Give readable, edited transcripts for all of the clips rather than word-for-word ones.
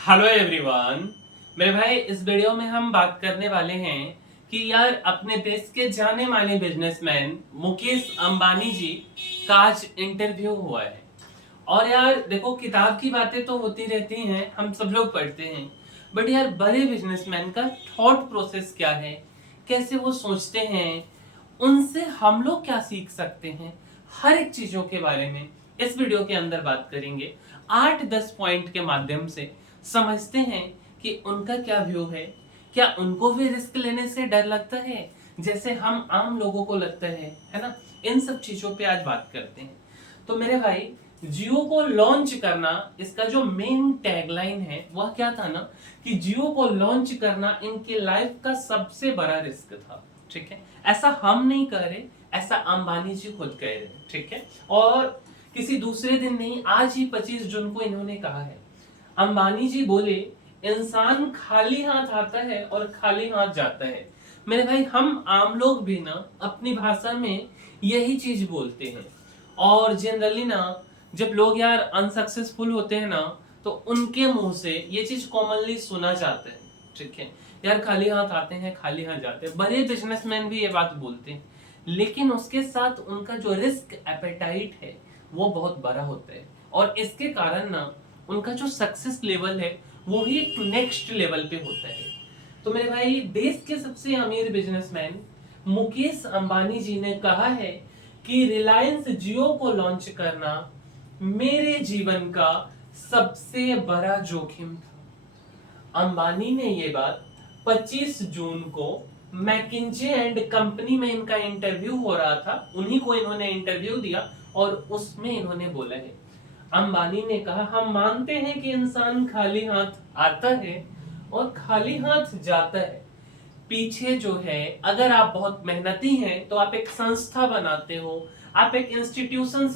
Hello everyone. मेरे भाई, इस वीडियो में हम बात करने वाले हैं कि यार अपने देश के जाने माने बिजनेसमैन मुकेश अंबानी जी का आज इंटरव्यू हुआ है। और यार देखो, किताब की बातें तो होती रहती हैं, हम सब लोग पढ़ते हैं, बट यार बड़े बिजनेसमैन का थॉट प्रोसेस क्या है, कैसे वो सोचते हैं, उनसे हम लोग क्या सीख सकते हैं, हर एक चीजों के बारे में इस वीडियो के अंदर बात करेंगे। 8-10 पॉइंट के माध्यम से समझते हैं कि उनका क्या व्यू है। क्या उनको भी रिस्क लेने से डर लगता है जैसे हम आम लोगों को लगता है ना? इन सब चीजों पे आज बात करते हैं। तो मेरे भाई, जियो को लॉन्च करना, इसका जो मेन टैगलाइन है वह क्या था ना, कि जियो को लॉन्च करना इनके लाइफ का सबसे बड़ा रिस्क था। ठीक है, ऐसा हम नहीं कह रहे, ऐसा अंबानी जी खुद कह रहे हैं। ठीक है, और किसी दूसरे दिन नहीं, आज ही 25 जून को इन्होंने कहा है। अंबानी जी बोले, इंसान खाली हाथ आता है और खाली हाथ जाता है। मेरे भाई, हम आम लोग भी ना अपनी भाषा में यही चीज बोलते हैं। और जनरली ना, जब लोग यार अनसक्सेसफुल होते हैं ना, तो उनके मुंह से ये चीज कॉमनली सुना जाता है। ठीक है, यार खाली हाथ आते हैं, खाली हाथ जाते हैं। बड़े बिजनेसमैन भी ये बात बोलते हैं, लेकिन उसके साथ उनका जो रिस्क एपेटाइट है वो बहुत बड़ा होता है। और इसके कारण ना उनका जो सक्सेस लेवल है वो ही एक नेक्स्ट लेवल पे होता है। तो मेरे भाई, देश के सबसे अमीर बिजनेसमैन मुकेश अंबानी जी ने कहा है कि रिलायंस जियो को लॉन्च करना मेरे जीवन का सबसे बड़ा जोखिम था। अंबानी ने ये बात 25 जून को मैकिंजे एंड कंपनी में इनका इंटरव्यू हो रहा था, उन्हीं को इन्होंने इंटरव्यू दिया और उसमें इन्होंने बोला है। अंबानी ने कहा, हम मानते हैं कि इंसान खाली हाथ आता है और खाली हाथ जाता है। पीछे जो है, अगर आप बहुत मेहनती हैं तो आप एक संस्था बनाते हो, आप एक इंस्टीट्यूशन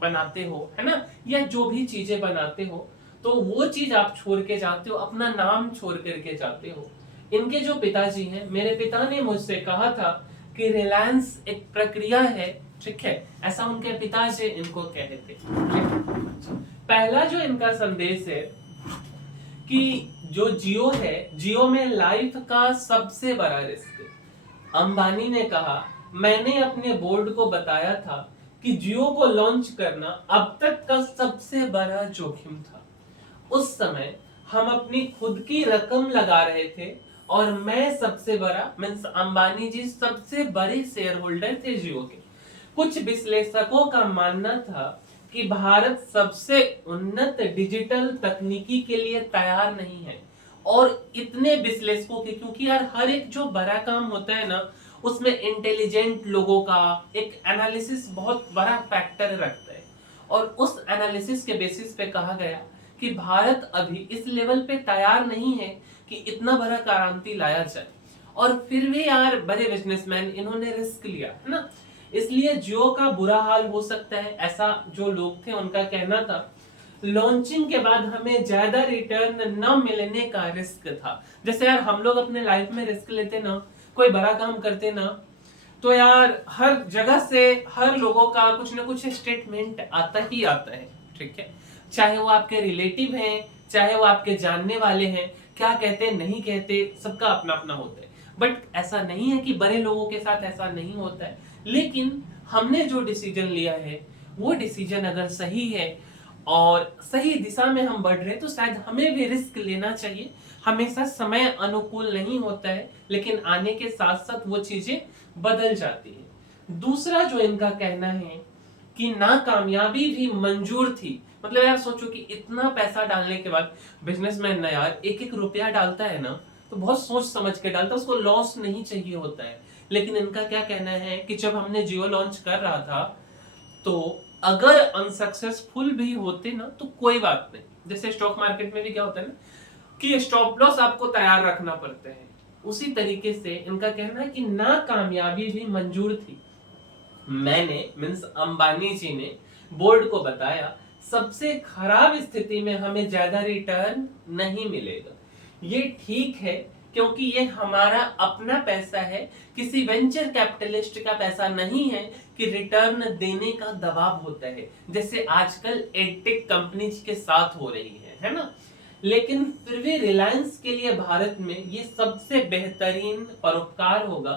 बनाते हो, है ना, या जो भी चीजें बनाते हो, तो वो चीज आप छोड़ के जाते हो, अपना नाम छोड़ करके जाते हो। इनके जो पिताजी हैं, मेरे पिता ने मुझसे कहा था कि रिलायंस एक प्रक्रिया है। ठीक है, ऐसा उनके पिताजी इनको कहते थे। पहला जो इनका संदेश है कि जो जियो है, जियो में लाइफ का सबसे बड़ा रिस्क। अंबानी ने कहा, मैंने अपने बोर्ड को बताया था कि जियो को लॉन्च करना अब तक का सबसे बड़ा जोखिम था। उस समय हम अपनी खुद की रकम लगा रहे थे और मैं सबसे बड़ा, मींस अंबानी जी सबसे बड़े शेयर होल्डर थे जियो के। कुछ विश्लेषकों का मानना था कि भारत सबसे उन्नत डिजिटल तकनीकी के लिए तैयार नहीं है। और इतने विश्लेषकों के, क्योंकि यार हर एक जो बड़ा काम होता है ना, उसमें इंटेलिजेंट लोगों का एक एनालिसिस बहुत बड़ा फैक्टर रखता है। और उस एनालिसिस के बेसिस पे कहा गया कि भारत अभी इस लेवल पे तैयार नहीं है कि इतना बड़ा क्रांति लाया जाए। और फिर भी यार बड़े बिजनेसमैन इन्होंने रिस्क लिया, है ना। इसलिए जियो का बुरा हाल हो सकता है, ऐसा जो लोग थे उनका कहना था। लॉन्चिंग के बाद हमें ज्यादा रिटर्न न मिलने का रिस्क था। जैसे यार हम लोग अपने लाइफ में रिस्क लेते ना, कोई बड़ा काम करते ना, तो यार हर जगह से हर लोगों का कुछ ना कुछ स्टेटमेंट आता ही आता है। ठीक है, चाहे वो आपके रिलेटिव हैं, चाहे वो आपके जानने वाले हैं, क्या कहते नहीं कहते, सबका अपना अपना होता है। बट ऐसा नहीं है कि बड़े लोगों के साथ ऐसा नहीं होता है। लेकिन हमने जो डिसीजन लिया है वो डिसीजन अगर सही है और सही दिशा में हम बढ़ रहे हैं, तो शायद हमें भी रिस्क लेना चाहिए। हमेशा समय अनुकूल नहीं होता है, लेकिन आने के साथ साथ वो चीजें बदल जाती है। दूसरा जो इनका कहना है कि नाकामयाबी भी मंजूर थी। मतलब यार सोचो कि इतना पैसा डालने के बाद बिजनेसमैन ना यार एक एक रुपया डालता है ना, तो बहुत सोच समझ के डालता है, उसको लॉस नहीं चाहिए होता है। लेकिन इनका क्या कहना है कि जब हमने जियो लॉन्च कर रहा था, तो अगर अनसक्सेसफुल भी होते ना तो कोई बात नहीं। जैसे स्टॉक मार्केट में भी क्या होता है ना, कि स्टॉप लॉस आपको तैयार रखना पड़ता है, उसी तरीके से इनका कहना है कि नाकामयाबी भी मंजूर थी। मैंने, मींस अंबानी जी ने बोर्ड को बताया, सबसे खराब स्थिति में हमें ज्यादा रिटर्न नहीं मिलेगा। ये ठीक है, क्योंकि ये हमारा अपना पैसा है, किसी वेंचर कैपिटलिस्ट का पैसा नहीं है कि रिटर्न देने का दबाव होता है, जैसे आजकल एडटेक कंपनीज के साथ हो रही है ना। लेकिन फिर भी रिलायंस के लिए भारत में ये सबसे बेहतरीन परोपकार होगा,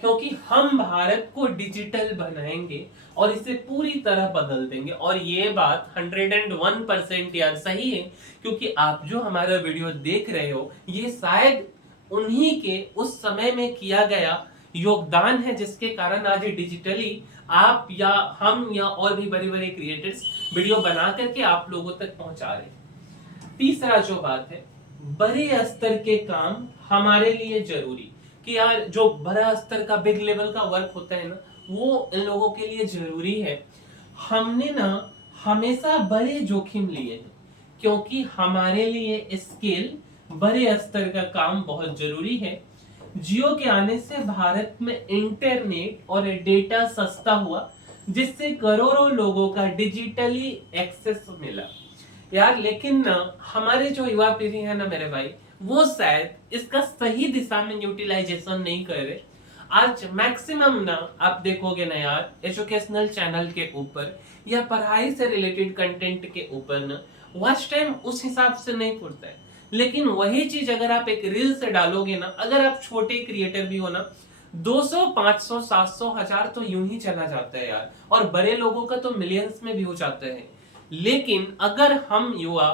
क्योंकि हम भारत को डिजिटल बनाएंगे और इसे पूरी तरह बदल देंगे। और ये बात 101% यार सही है, क्योंकि आप जो हमारा वीडियो देख रहे हो ये शायद उन्हीं के उस समय में किया गया योगदान है, जिसके कारण आज डिजिटली आप या हम या और भी बड़े बड़े क्रिएटर्स वीडियो बना करके आप लोगों तक पहुंचा रहे हैं। तीसरा जो बात है, बड़े स्तर के काम हमारे लिए जरूरी, कि यार जो बड़ा स्तर का बिग लेवल का वर्क होता है ना, वो इन लोगों के लिए जरूरी है। हमने ना हमेशा बड़े जोखिम लिए हैं, क्योंकि हमारे लिए स्केल बड़े स्तर का काम बहुत जरूरी है। जियो के आने से भारत में इंटरनेट और डेटा सस्ता हुआ, जिससे करोड़ों लोगों का डिजिटली एक्सेस मिला यार। लेकिन ना हमारे जो युवा पीढ़ी है ना मेरे भाई, वो शायद इसका सही दिशा में यूटिलाइजेशन नहीं कर रहे। आज मैक्सिमम ना आप देखोगे ना यार, एजुकेशनल चैनल के ऊपर या पढ़ाई से रिलेटेड कंटेंट के ऊपर ना वॉच टाइम उस हिसाब से नहीं पड़ता है। लेकिन वही चीज अगर आप एक रील से डालोगे ना, अगर आप छोटे क्रिएटर भी हो ना, 200 500 700 1000 तो यूं ही चला जाता है यार, और बड़े लोगों का तो मिलियंस में भी हो जाता है। लेकिन अगर हम युवा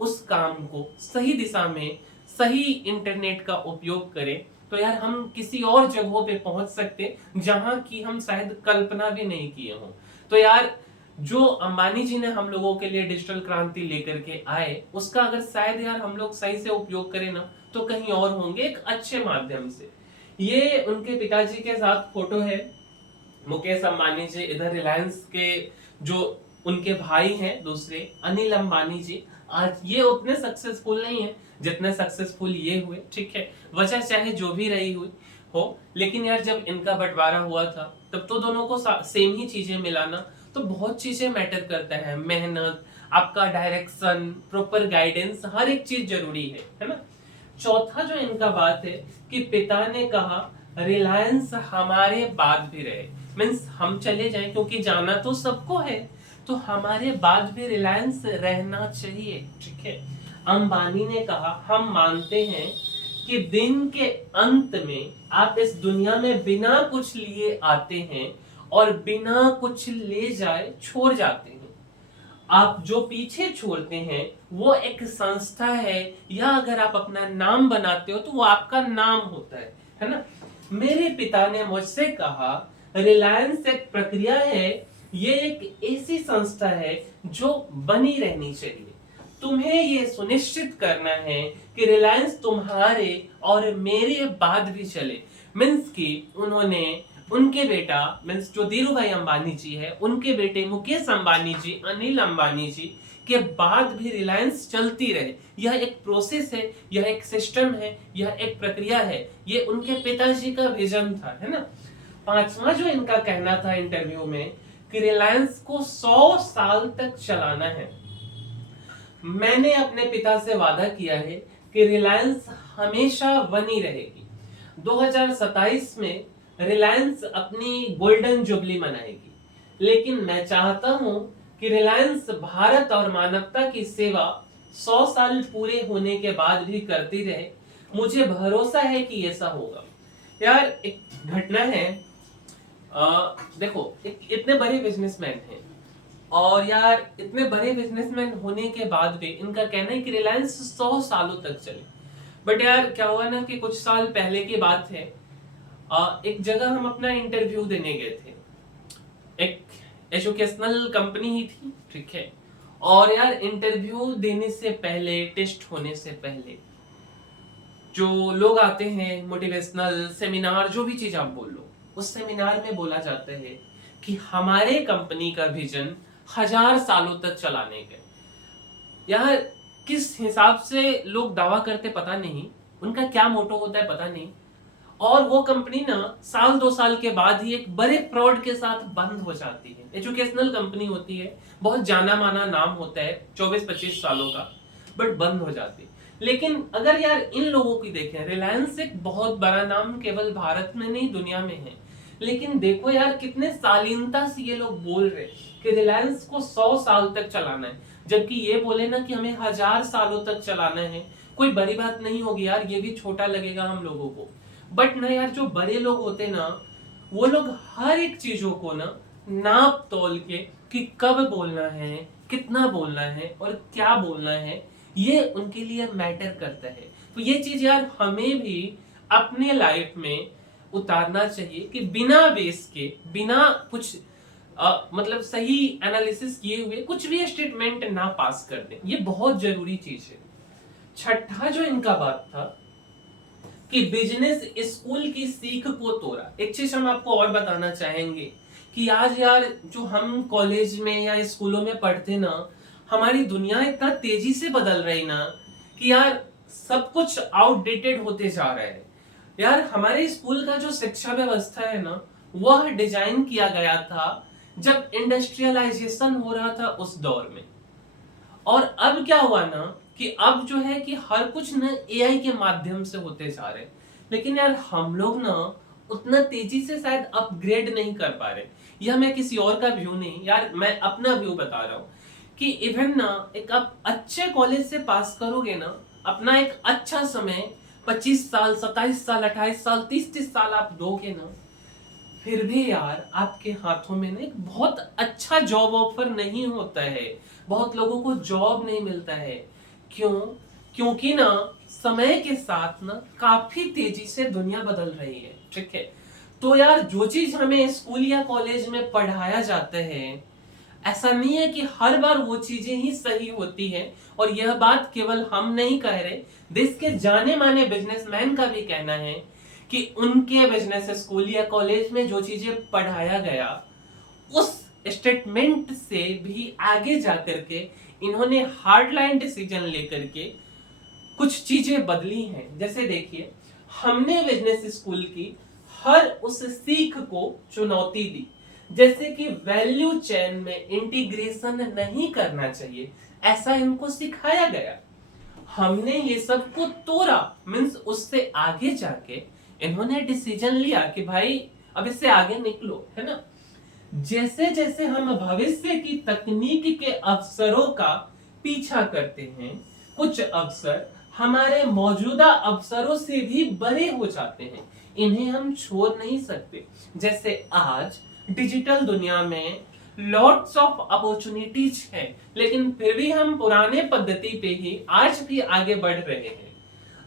उस काम को सही दिशा में, सही इंटरनेट का उपयोग करें, तो यार हम किसी और जगहों पे पहुंच सकते जहां की हम शायद कल्पना भी नहीं किए हों। तो यार जो अंबानी जी ने हम लोगों के लिए डिजिटल क्रांति लेकर के आए, उसका अगर शायद यार हम लोग सही से उपयोग करें ना, तो कहीं और होंगे एक अच्छे माध्यम से। ये उनके पिताजी के साथ फोटो है, मुकेश अंबानी जी। इधर रिलायंस के जो उनके भाई हैं दूसरे, अनिल अंबानी जी, आज ये उतने सक्सेसफुल नहीं है जितने सक्सेसफुल ये हुए। ठीक है, वजह चाहे जो भी रही हुई हो, लेकिन यार जब इनका बंटवारा हुआ था तब तो दोनों को सेम ही चीजें मिलाना, तो बहुत चीजें मैटर करता है। मेहनत, आपका डायरेक्शन, प्रॉपर गाइडेंस, हर एक चीज जरूरी है ना। चौथा जो इनका बात है कि पिता ने कहा रिलायंस हमारे बाद भी रहे, मीन्स हम चले जाएं, क्योंकि जाना तो सबको है, तो हमारे बाद भी रिलायंस रहना चाहिए। ठीक है, अंबानी ने कहा हम मानते हैं कि दिन के अंत में आप इस दुनिया में बिना कुछ लिए आते हैं और बिना कुछ ले जाए छोड़ जाते हैं। आप जो पीछे छोड़ते हैं वो एक संस्था है, या अगर आप अपना नाम बनाते हो तो वो आपका नाम होता है ना। मेरे पिता ने मुझसे कहा रिलायंस एक प्रक्रिया है, ये एक ऐसी संस्था है जो बनी रहनी चाहिए। तुम्हें ये सुनिश्चित करना है कि रिलायंस तुम्हारे और मेरे बाद भी चले। मीन्स कि उन्होंने उनके बेटा, मीन्स जो धीरू भाई अंबानी जी है, उनके बेटे मुकेश अंबानी जी, अनिल अंबानी जी के बाद भी रिलायंस चलती रहे। यह एक प्रोसेस है, यह एक सिस्टम है, यह एक प्रक्रिया है। ये उनके पिताजी का विजन था, है ना। पांचवा जो इनका कहना था इंटरव्यू में कि रिलायंस को 100 साल तक चलाना है। मैंने अपने पिता से वादा किया है कि रिलायंस हमेशा बनी रहेगी। 2027 में रिलायंस अपनी गोल्डन जुबली मनाएगी, लेकिन मैं चाहता हूं कि रिलायंस भारत और मानवता की सेवा 100 साल पूरे होने के बाद भी करती रहे। मुझे भरोसा है कि ऐसा होगा। यार एक घटना है, देखो इतने बड़े बिजनेसमैन हैं, और यार इतने बड़े बिजनेसमैन होने के बाद भी इनका कहना है कि रिलायंस 100 सालों तक चले। बट यार क्या हुआ ना कि कुछ साल पहले की बात है, एक जगह हम अपना इंटरव्यू देने गए थे, एक एजुकेशनल कंपनी ही थी। ठीक है, और यार इंटरव्यू देने से पहले, टेस्ट होने से पहले जो लोग आते हैं, मोटिवेशनल सेमिनार, जो भी चीज आप बोल लो, उस सेमिनार में बोला जाता है कि हमारे कंपनी का विजन 1000 सालों तक चलाने का। यार किस हिसाब से लोग दावा करते पता नहीं, उनका क्या मोटो होता है पता नहीं, और वो कंपनी ना साल 2 साल के बाद ही एक बड़े फ्रॉड के साथ बंद हो जाती है। एजुकेशनल कंपनी होती है, बहुत जाना माना नाम होता है, 24-25 सालों का, बट बंद हो जाती है। लेकिन अगर यार इन लोगों की देखें, रिलायंस एक बहुत बड़ा नाम केवल भारत में नहीं दुनिया में है, लेकिन देखो यार कितने शालीनता से ये लोग बोल रहे कि रिलायंस को 100 साल तक चलाना है। जबकि ये बोले ना कि हमें 1000 सालों तक चलाना है, कोई बड़ी बात नहीं होगी यार, ये भी छोटा लगेगा हम लोगों को। बट ना यार, जो बड़े लोग होते ना, वो लोग हर एक चीजों को ना नाप तोल के कि कब बोलना है, कितना बोलना है और क्या बोलना है, ये उनके लिए मैटर करता है। तो ये चीज यार हमें भी अपने लाइफ में उतारना चाहिए कि बिना बेस के, बिना कुछ मतलब सही एनालिसिस किए हुए कुछ भी स्टेटमेंट ना पास कर दें। ये बहुत जरूरी चीज है। छठा जो इनका बात था कि बिजनेस स्कूल की सीख को तोड़ा। एक चीज हम आपको और बताना चाहेंगे कि आज यार जो हम कॉलेज में या स्कूलों में पढ़ते ना, हमारी दुनिया इतना तेजी से बदल रही ना कि यार सब कुछ आउटडेटेड होते जा रहा है। यार हमारे स्कूल का जो शिक्षा व्यवस्था है ना, वह डिजाइन किया गया था जब इंडस्ट्रियलाइजेशन हो रहा था उस दौर में। और अब क्या हुआ ना कि अब जो है कि हर कुछ ना एआई के माध्यम से होते जा रहे हैं। लेकिन यार हम लोग ना उतना तेजी से शायद अपग्रेड नहीं कर पा रहे। यह मैं किसी और का व्यू नहीं यार, मैं अपना व्यू बता रहा हूँ कि इवन ना एक आप अच्छे कॉलेज से पास करोगे ना, अपना एक अच्छा समय 25 साल, 27 साल, 28 साल, 30 साल आप दोगे ना, फिर भी यार आपके हाथों में ना एक बहुत अच्छा जॉब ऑफर नहीं होता है। बहुत लोगों को जॉब नहीं मिलता है। क्यों? क्योंकि ना समय के साथ ना काफी तेजी से दुनिया बदल रही है। ठीक है, तो यार जो चीज हमें स्कूल या कॉलेज में पढ़ाया जाता है, ऐसा नहीं है कि हर बार वो चीजें ही सही होती है। और यह बात केवल हम नहीं कह रहे, देश के जाने माने बिजनेसमैन का भी कहना है कि उनके बिजनेस स्कूल या कॉलेज में जो चीजें पढ़ाया गया, उस स्टेटमेंट से भी आगे जाकर के इन्होंने हार्ड लाइन डिसीजन लेकर के कुछ चीजें बदली हैं। जैसे देखिए, हमने बिजनेस स्कूल की हर उस सीख को चुनौती दी, जैसे कि वैल्यू चेन में इंटीग्रेशन नहीं करना चाहिए, ऐसा इनको सिखाया गया। हमने ये सब को तोड़ा, मींस उससे आगे जाके इन्होंने डिसीजन लिया कि भाई अब इससे आगे निकलो, है ना। जैसे जैसे हम भविष्य की तकनीक के अवसरों का पीछा करते हैं, कुछ अवसर हमारे मौजूदा अवसरों से भी बड़े हो जाते हैं, इन्हें हम छोड़ नहीं सकते। जैसे आज डिजिटल दुनिया में लॉट्स ऑफ अपॉर्चुनिटीज है, लेकिन फिर भी हम पुराने पद्धति पे ही आज भी आगे बढ़ रहे हैं।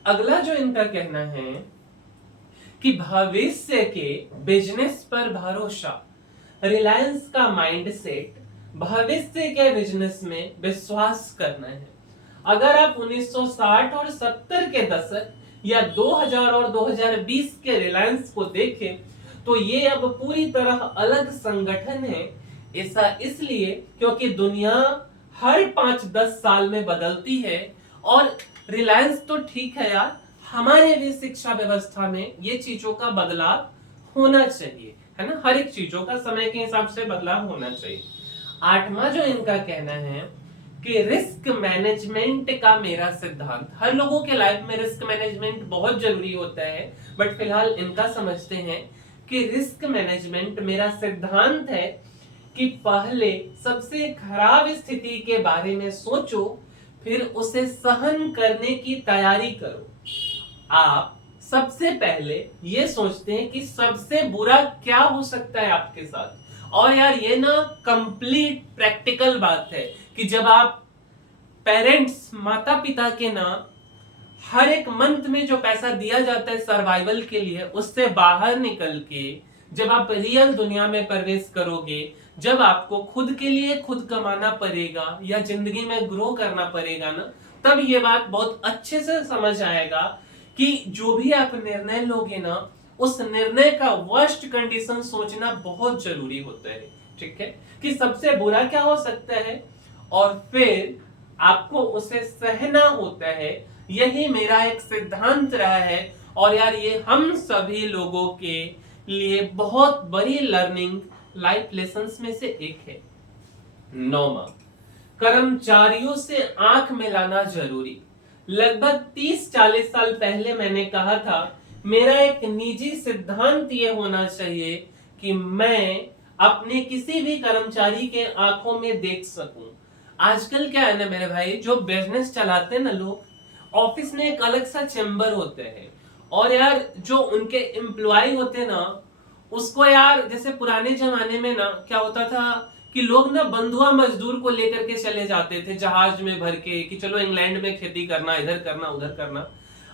अगला जो इनका कहना है कि भविष्य के बिजनेस पर भरोसा, रिलायंस का माइंडसेट भविष्य के बिजनेस में विश्वास करना है। अगर आप 1960 और 70 के दशक या 2000 और 2020 के रिलायंस को देखें, तो ये अब पूरी तरह अलग संगठन है। ऐसा इसलिए क्योंकि दुनिया हर 5-10 साल में बदलती है। और रिलायंस तो ठीक है यार, हमारे भी शिक्षा व्यवस्था में ये चीजों का बदलाव होना चाहिए, है ना। हर एक चीजों का समय के हिसाब से बदलाव होना चाहिए। आठवां जो इनका कहना है कि रिस्क मैनेजमेंट का मेरा सिद्धांत। हर लोगों के लाइफ में रिस्क मैनेजमेंट बहुत जरूरी होता है, बट फिलहाल इनका समझते हैं कि रिस्क मैनेजमेंट मेरा सिद्धांत है कि पहले सबसे खराब स्थिति के बारे में सोचो, फिर उसे सहन करने की तैयारी करो। आप सबसे पहले ये सोचते हैं कि सबसे बुरा क्या हो सकता है आपके साथ। और यार ये ना कंप्लीट प्रैक्टिकल बात है कि जब आप पेरेंट्स, माता पिता के ना हर एक मंथ में जो पैसा दिया जाता है सर्वाइवल के लिए, उससे बाहर निकल के जब आप रियल दुनिया में प्रवेश करोगे, जब आपको खुद के लिए खुद कमाना पड़ेगा या जिंदगी में ग्रो करना पड़ेगा ना, तब ये बात बहुत अच्छे से समझ आएगा कि जो भी आप निर्णय लोगे ना, उस निर्णय का वर्स्ट कंडीशन सोचना बहुत जरूरी होता है। ठीक है, कि सबसे बुरा क्या हो सकता है और फिर आपको उसे सहना होता है। यही मेरा एक सिद्धांत रहा है और यार ये हम सभी लोगों के लिए बहुत बड़ी लर्निंग लाइफ लेसन्स में से एक है। 9वां, कर्मचारियों से आंख मिलाना जरूरी। लगभग 30-40 साल पहले मैंने कहा था, मेरा एक निजी सिद्धांत ये होना चाहिए कि मैं अपने किसी भी कर्मचारी के आंखों में देख सकूं। आजकल क्या है ना मेरे भाई, जो बिजनेस चलाते हैं ना लोग, ऑफिस में एक अलग सा चैम्बर होते हैं। और यार जो उनके एम्प्लॉय होते हैं ना, उसको यार जैसे पुराने जमाने में ना क्या होता था कि लोग ना बंधुआ मजदूर को लेकर के चले जाते थे जहाज में भर के, कि चलो इंग्लैंड में खेती करना, इधर करना उधर करना।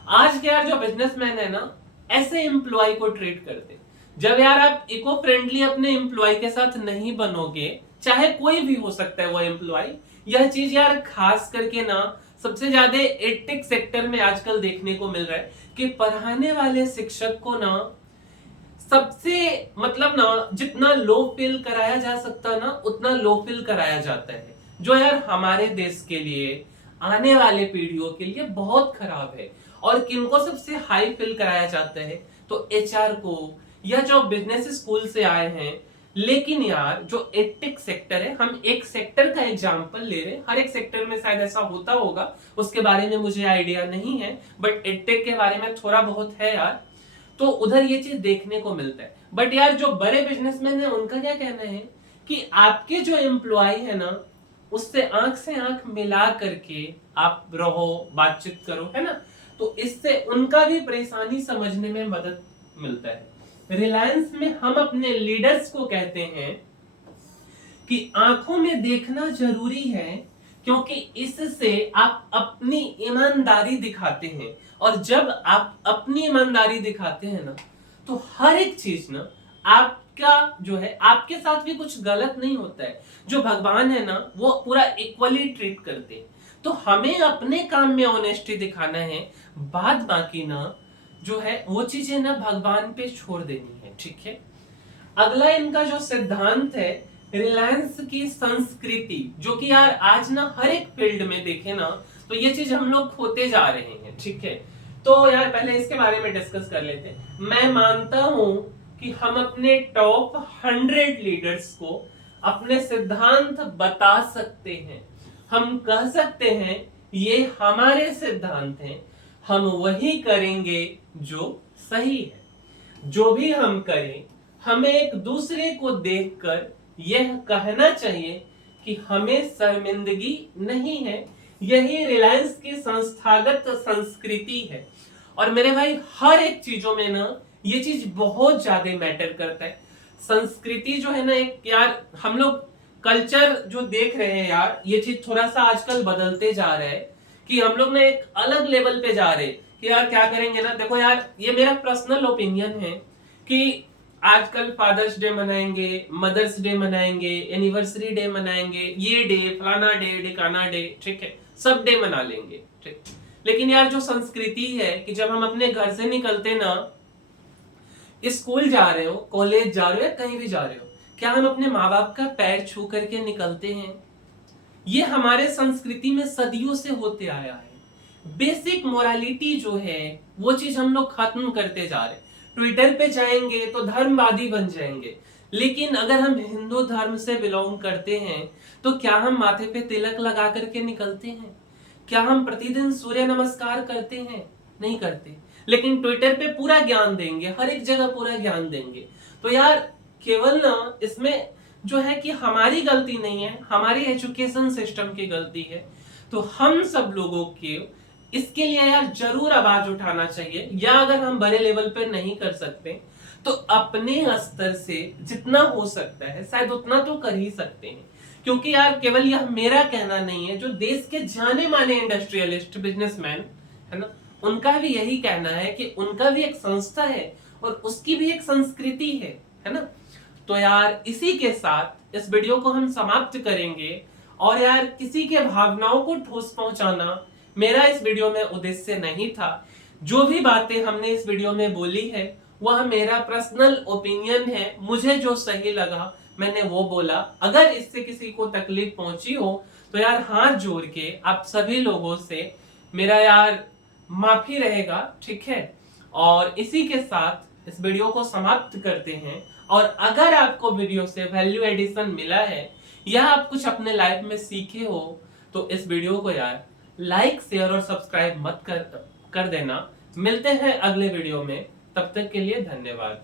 आज के यार जो बिजनेसमैन है ना, ऐसे एम्प्लॉय को ट्रीट करते। जब यार आप इको फ्रेंडली अपने एम्प्लॉय के साथ नहीं बनोगे, चाहे कोई भी हो सकता है वो एम्प्लॉय, यह चीज यार खास करके ना सबसे ज्यादा एडटेक सेक्टर में आजकल देखने को मिल रहा है कि पढ़ाने वाले शिक्षक को ना सबसे मतलब ना जितना लो फील कराया जा सकता ना उतना लो फील कराया जाता है, जो यार हमारे देश के लिए, आने वाले पीढ़ियों के लिए बहुत खराब है। और किनको सबसे हाई फील कराया जाता है, तो एचआर को, या जो बिजनेस स्कूल से आए हैं। लेकिन यार जो एडटेक सेक्टर है, हम एक सेक्टर का एग्जांपल ले रहे हैं, हर एक सेक्टर में शायद ऐसा होता होगा, उसके बारे में मुझे आइडिया नहीं है, बट एडटेक के बारे में थोड़ा बहुत है यार। तो उधर ये चीज देखने को मिलता है। बट यार जो बड़े बिजनेसमैन है उनका क्या कहना है कि आपके जो एम्प्लॉय है ना, उससे आंख से आंख मिला करके आप रहो, बातचीत करो, है ना। तो इससे उनका भी परेशानी समझने में मदद मिलता है। रिलायंस में हम अपने लीडर्स को कहते हैं कि आंखों में देखना जरूरी है, क्योंकि इससे आप अपनी ईमानदारी दिखाते हैं। और जब आप अपनी ईमानदारी दिखाते हैं ना, तो हर एक चीज ना आपका जो है, आपके साथ भी कुछ गलत नहीं होता है। जो भगवान है ना, वो पूरा इक्वली ट्रीट करते हैं। तो हमें अपने काम में ऑनेस्टी दिखाना है, बाद बाकी ना जो है वो चीजें ना भगवान पे छोड़ देनी है, ठीक है। अगला इनका जो सिद्धांत है, रिलायंस की संस्कृति, जो कि यार आज ना हर एक फील्ड में देखे ना तो ये चीज हम लोग खोते जा रहे हैं, ठीक है। तो यार पहले इसके बारे में डिस्कस कर लेते हैं। मैं मानता हूं कि हम अपने टॉप 100 लीडर्स को अपने सिद्धांत बता सकते हैं। हम कह सकते हैं ये हमारे सिद्धांत हैं, हम वही करेंगे जो सही है। जो भी हम करें, हमें एक दूसरे को देखकर यह कहना चाहिए कि हमें शर्मिंदगी नहीं है। यही रिलायंस की संस्थागत संस्कृति है। और मेरे भाई हर एक चीजों में ना ये चीज बहुत ज्यादा मैटर करता है। संस्कृति जो है ना, एक यार हम लोग कल्चर जो देख रहे हैं यार, ये चीज थोड़ा सा आजकल बदलते जा रहा है कि हम लोग ना एक अलग लेवल पे जा रहे हैं कि यार क्या करेंगे ना। देखो यार, ये मेरा पर्सनल ओपिनियन है कि आजकल फादर्स डे मनाएंगे, मदर्स डे मनाएंगे, एनिवर्सरी डे मनाएंगे, ये डे, फलाना डे, ढिकाना डे, ठीक है, सब डे मना लेंगे, ठीक। लेकिन यार जो संस्कृति है कि जब हम अपने घर से निकलते ना, स्कूल जा रहे हो, कॉलेज जा रहे हो या कहीं भी जा रहे हो, क्या हम अपने माँ बाप का पैर छू करके निकलते हैं? ये हमारे संस्कृति में सदियों से होते आया है। बेसिक मोरालिटी जो है वो चीज हम लोग खत्म करते जा रहे हैं। ट्विटर पे जाएंगे तो धर्मवादी बन जाएंगे, लेकिन अगर हम हिंदू धर्म से बिलोंग करते हैं तो क्या हम माथे पे तिलक लगा करके निकलते हैं? क्या हम प्रतिदिन सूर्य नमस्कार करते हैं? नहीं करते। लेकिन ट्विटर पे पूरा ज्ञान देंगे, हर एक जगह पूरा ज्ञान देंगे। तो यार केवल ना इसमें जो है कि हमारी गलती नहीं है, हमारी एजुकेशन सिस्टम की गलती है। तो हम सब लोगों के इसके लिए यार जरूर आवाज उठाना चाहिए, या अगर हम बड़े लेवल पे नहीं कर सकते तो अपने स्तर से जितना हो सकता है शायद उतना तो कर ही सकते हैं। क्योंकि यार केवल यह मेरा कहना नहीं है, जो देश के जाने माने इंडस्ट्रियलिस्ट, बिजनेसमैन है ना, उनका भी यही कहना है कि उनका भी एक संस्था है और उसकी भी एक संस्कृति है ना। तो यार इसी के साथ इस वीडियो को हम समाप्त करेंगे। और यार किसी के भावनाओं को ठोस पहुंचाना मेरा इस वीडियो में उद्देश्य नहीं था। जो भी बातें हमने इस वीडियो में बोली है वह मेरा पर्सनल ओपिनियन है, मुझे जो सही लगा मैंने वो बोला। अगर इससे किसी को तकलीफ पहुंची हो तो यार हाथ जोड़ के आप सभी लोगों से मेरा यार माफी रहेगा, ठीक है। और इसी के साथ इस वीडियो को समाप्त करते हैं। और अगर आपको वीडियो से वैल्यू एडिशन मिला है या आप कुछ अपने लाइफ में सीखे हो तो इस वीडियो को यार लाइक, शेयर और सब्सक्राइब मत कर देना। मिलते हैं अगले वीडियो में, तब तक के लिए धन्यवाद।